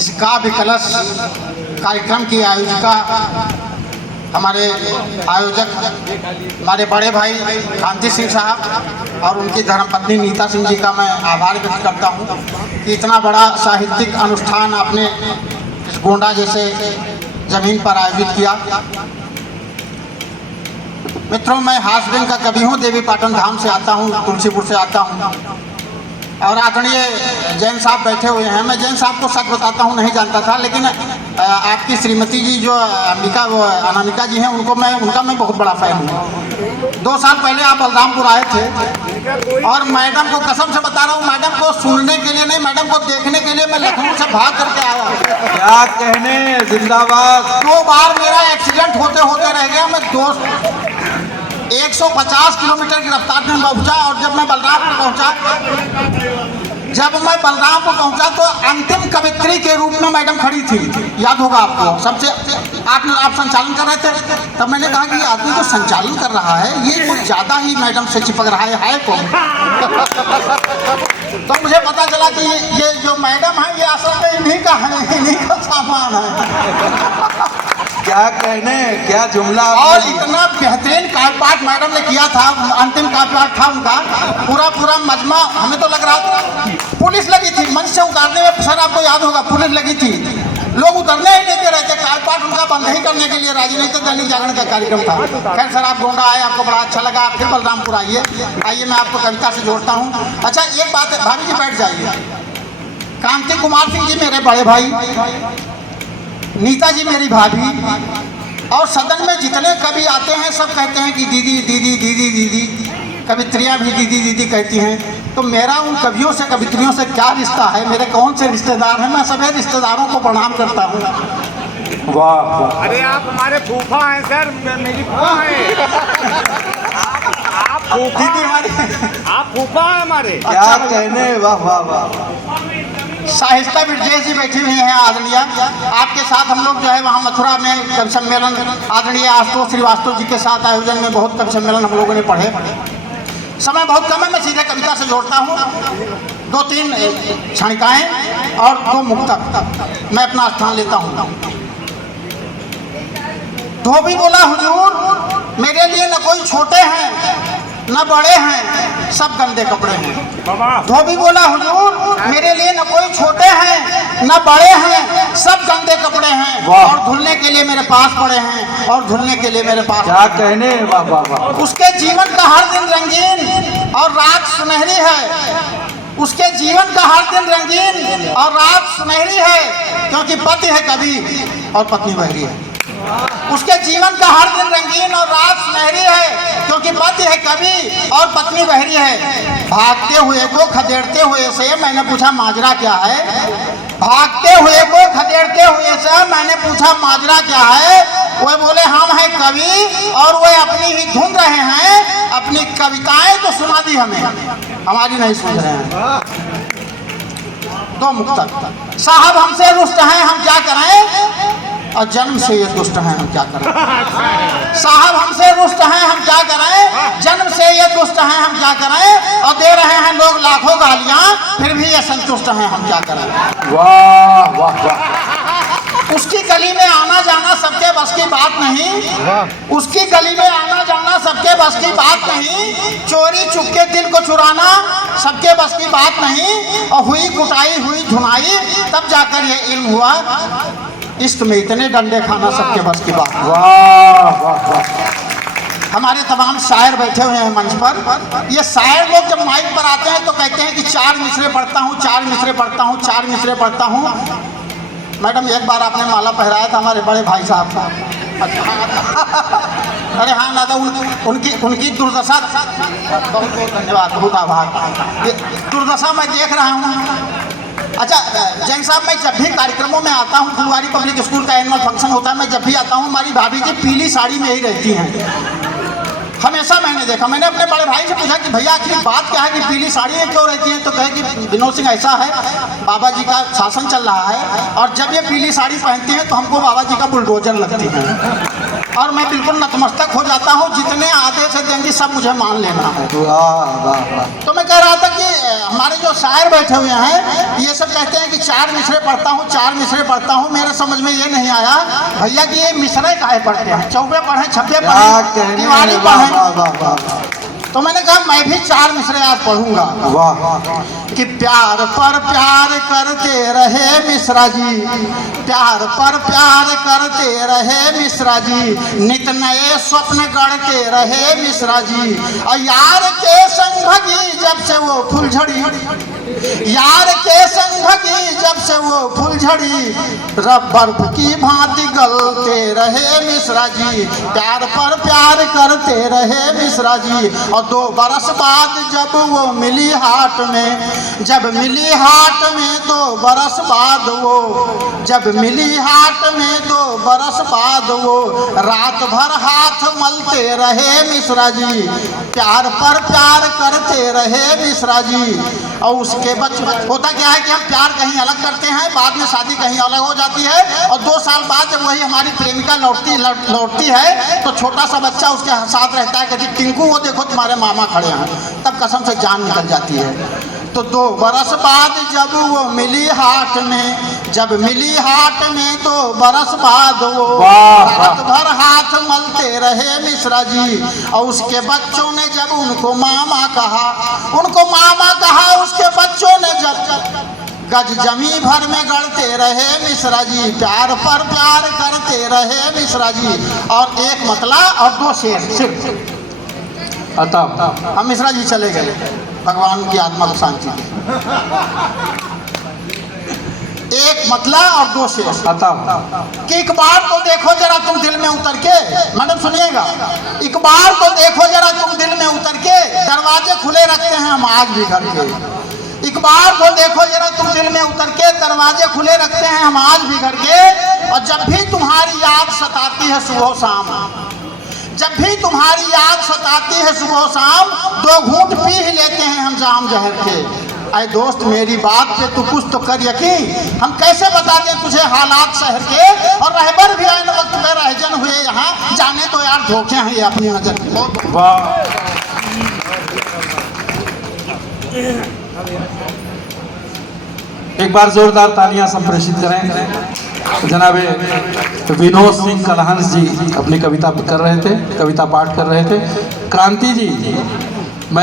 इस काव्य कलश कार्यक्रम की आयोजिका हमारे आयोजक हमारे बड़े भाई कांति सिंह साहब और उनकी धर्मपत्नी नीता सिंह जी का मैं आभार व्यक्त करता हूं कि इतना बड़ा साहित्यिक अनुष्ठान आपने इस गोंडा जैसे ज़मीन पर आयोजित किया। मित्रों, मैं हासगंज का कवि हूँ, देवी पाटन धाम से आता हूँ, तुलसीपुर से आता हूँ और आदरणीय जैन साहब बैठे हुए हैं। मैं जैन साहब को सच बताता हूँ, नहीं जानता था, लेकिन आपकी श्रीमती जी जो अनामिका जी हैं उनका मैं बहुत बड़ा फैन हूँ। 2 साल पहले आप बलरामपुर आए थे और मैडम को कसम से बता रहा हूँ, मैडम को सुनने के लिए नहीं, मैडम को देखने के लिए मैं लखनऊ से भाग करके आया। क्या कहने, जिंदाबाद। 2 बार मेरा एक्सीडेंट होते होते रह गया। मैं 150 किलोमीटर की रफ्तार में पहुंचा और जब मैं बलरामपुर पहुंचा तो अंतिम कवित्री के रूप में मैडम खड़ी थी। याद होगा आपको, सबसे आप संचालन कर रहे थे, तब मैंने कहा कि आदमी जो संचालन कर रहा है ये कुछ ज़्यादा ही मैडम से चिपक रहा है कौन। तो मुझे पता चला कि ये जो मैडम है ये असल में इन्हीं का है, इन्हीं का सामान है। क्या कहने, क्या जुमला। और इतना बेहतरीन काव्यपाठ मैडम ने किया था, अंतिम काव्यपाठ था उनका, पूरा मजमा। हमें तो लग रहा था पुलिस लगी थी मंच से उतारने में, सर आपको याद होगा पुलिस लगी थी, लोग उतरने ही नहीं दे रहे थे। काव्यपाठ उनका बंद ही करने के लिए राजी नहीं थे। दैनिक जागरण का कार्यक्रम था। खैर सर, आप गोंडा आए, आपको बड़ा अच्छा लगा, आप फिर बलरामपुर आइए मैं आपको कविता से जोड़ता हूँ। अच्छा, एक बात है, भाभी जी बैठ जाइए। कांति कुमार सिंह जी मेरे बड़े भाई, नीता जी मेरी भाभी, और सदन में जितने कवि आते हैं सब कहते हैं कि दीदी दीदी दीदी दीदी, कवित्रियाँ भी दीदी दीदी कहती हैं। तो मेरा उन कवियों से कवित्रियों से क्या रिश्ता है, मेरे कौन से रिश्तेदार हैं? मैं सभी रिश्तेदारों को प्रणाम करता हूँ। वाह वाह। अरे आप हमारे फूफा हैं सर, मेरी फूफा हैं। आप फूफा दीदी हमारी, आप फूफा हैं हमारे। क्या कहने, वाह वाह वाह। साहित्य ब्रजेश जी बैठी हुई हैं आदरणीय। आपके साथ हम लोग जो है वहाँ मथुरा में कवि सम्मेलन आदरणीय आशुतोष श्रीवास्तव जी के साथ आयोजन में बहुत कवि सम्मेलन हम लोगों ने पढ़े। समय बहुत कम है, मैं सीधे कविता से जोड़ता हूँ। 2-3 क्षणिकाएँ और 2 मुक्तक मैं अपना स्थान लेता हूँ। धोबी बोला हुजूर मेरे लिए न कोई छोटे हैं न बड़े हैं, सब गंदे कपड़े हैं। धोबी बोला हुजूर मेरे लिए न कोई छोटे हैं न बड़े हैं, सब गंदे कपड़े हैं और धुलने के लिए मेरे पास पड़े हैं, और धुलने के लिए मेरे पास। क्या कहने, वाह वाह वाह। उसके जीवन का हर दिन रंगीन और रात सुनहरी है। उसके जीवन का हर दिन रंगीन और रात सुनहरी है, क्योंकि पति है कवि और पत्नी बहरी है। उसके जीवन का हर दिन रंगीन और रात सुनहरी है, क्योंकि पति है कवि और पत्नी बहरी है। भागते हुए को खदेड़ते हुए से मैंने पूछा माजरा क्या है। भागते हुए को खदेड़ते हुए से मैंने पूछा माजरा क्या है। वो बोले हम हैं कवि और वो अपनी ही धुन रहे हैं, अपनी कविताएं तो सुना दी हमें, हमारी नहीं सुन रहे हैं। 2 मुक्तक। साहब हमसे रुष्ट हैं हम क्या करें, और जन्म से ये दुष्ट हैं हम क्या करें। साहब हमसे रुष्ट हैं हम क्या करें, जन्म से ये दुष्ट हैं हम क्या करें, और दे रहे हैं लोग लाखों गालियां, फिर भी ये संतुष्ट हैं हम क्या करें। वाह वाह वाह। उसकी गली में आना जाना सबके बस की बात नहीं, उसकी गली में आना जाना सबके बस की बात नहीं, चोरी चुपके दिल को चुराना सबके बस की बात नहीं, और हुई कुटाई हुई धुनाई तब जाकर ये इल्म हुआ, इश्क में इतने डंडे खाना सबके बस की बात। वाह वाह वाह। हमारे तमाम शायर बैठे हुए हैं मंच पर। ये शायर लोग जब माइक पर आते हैं तो कहते हैं कि 4 मिसरे पढ़ता हूँ, 4 मिसरे पढ़ता हूँ, 4 मिसरे पढ़ता हूँ। मैडम एक बार आपने माला पहराया था हमारे बड़े भाई साहब का। अरे हाँ दादा, उनकी दुर्दशा, बहुत बहुत धन्यवाद, बहुत आभार। ये दुर्दशा मैं देख रहा हूँ। अच्छा जैन साहब, मैं जब भी कार्यक्रमों में आता हूँ, फुलवारी पब्लिक स्कूल का एनुअल फंक्शन होता है, मैं जब भी आता हूँ हमारी भाभी जी पीली साड़ी में ही रहती हैं। हमेशा मैंने देखा। मैंने अपने बड़े भाई से पूछा कि भैया आखिर बात क्या है कि पीली साड़ी में क्यों रहती है, तो कहे कि विनोद सिंह ऐसा है, बाबा जी का शासन चल रहा है और जब ये पीली साड़ी पहनती हैं तो हमको बाबा जी का बुलडोजर लगती है। और मैं बिल्कुल नतमस्तक हो जाता हूँ। जितने आदेश देंगी सब मुझे मान लेना है। वाह वाह वाह। तो मैं कह रहा था कि हमारे जो शायर बैठे हुए हैं ये सब कहते हैं कि 4 मिसरे पढ़ता हूँ, 4 मिसरे पढ़ता हूँ। मेरे समझ में ये नहीं आया भैया कि ये मिसरे काहे पढ़ते हैं? चौबे पढ़े, छब्बे क्या पढ़े, कहने तिवारी हैं, वाह पढ़े। वाह वाह वाह। तो मैंने कहा मैं भी 4 मिसरे आज पढ़ूंगा वाह कि प्यार पर प्यार करते रहे मिश्रा जी, प्यार पर प्यार करते रहे मिश्रा जी, नित नए स्वप्न गढ़ते रहे मिश्रा जी। और यार के संग भगी जब से वो फुलझड़ी, यार के संग भगी जब से वो फुलझड़ी, रबर की भांति गलते रहे मिश्रा जी, प्यार पर प्यार करते रहे मिश्रा जी। और 2 बरस बाद जब वो मिली हाट में, जब मिली हाट में 2 बरस बाद वो, जब मिली हाट में 2 बरस बाद वो, रात भर हाथ मलते रहे मिश्रा जी, प्यार पर प्यार करते रहे मिश्रा जी। और उसके बच्चे होता क्या है कि हम प्यार कहीं अलग करते हैं, बाद में शादी कहीं अलग हो जाती है, और 2 साल बाद जब वही हमारी प्रेमिका लौटती है तो छोटा सा बच्चा उसके साथ रहता है, कहती टिंकू वो देखो तुम्हारे मामा खड़े हैं, तब कसम से जान निकल जाती है। तो 2 बरस बाद जब वो मिली हाट में, जब मिली हाट में 2 बरस बाद वो, रात भर हाथ मलते रहे मिश्रा जी। और उसके बच्चों ने जब उनको मामा कहा, उनको मामा कहा, उसके बच्चों ने जब गज जमी भर में गढ़ते रहे मिश्रा जी, प्यार पर प्यार करते रहे मिश्रा जी। और एक मतला और 2 शेर सिर्फ। हम मिश्रा जी चले गए, भगवान की आत्मा को शांति दे। एक मतला और 2 शेर कि एक बार तो देखो जरा तुम दिल में उतर के, मैडम सुनिएगा, एक बार तो देखो जरा तुम दिल में उतर के, दरवाजे खुले रखते हैं हम आज भी घर के। एक बार तो देखो जरा तुम दिल में उतर के, दरवाजे खुले रखते हैं हम आज भी घर के। और जब भी तुम्हारी याद सताती है सुबह शाम, जब भी तुम्हारी याद सताती है सुबह शाम, 2 घूंट पी ही लेते हैं हम जाम जहर के। अरे दोस्त मेरी बात पे तू कुछ तो कर यकीन, हम कैसे बता दें तुझे हालात शहर के। और रहबर भी आए वक्त में रहजन हुए यहाँ, जाने तो यार धोखे हैं ये अपनी नजर के। एक बार जोरदार तालियां संप्रेषित करें। जनाबे विनोद सिंह कलहंस जी अपनी कविता कर रहे थे, कविता पाठ कर रहे थे। क्रांति जी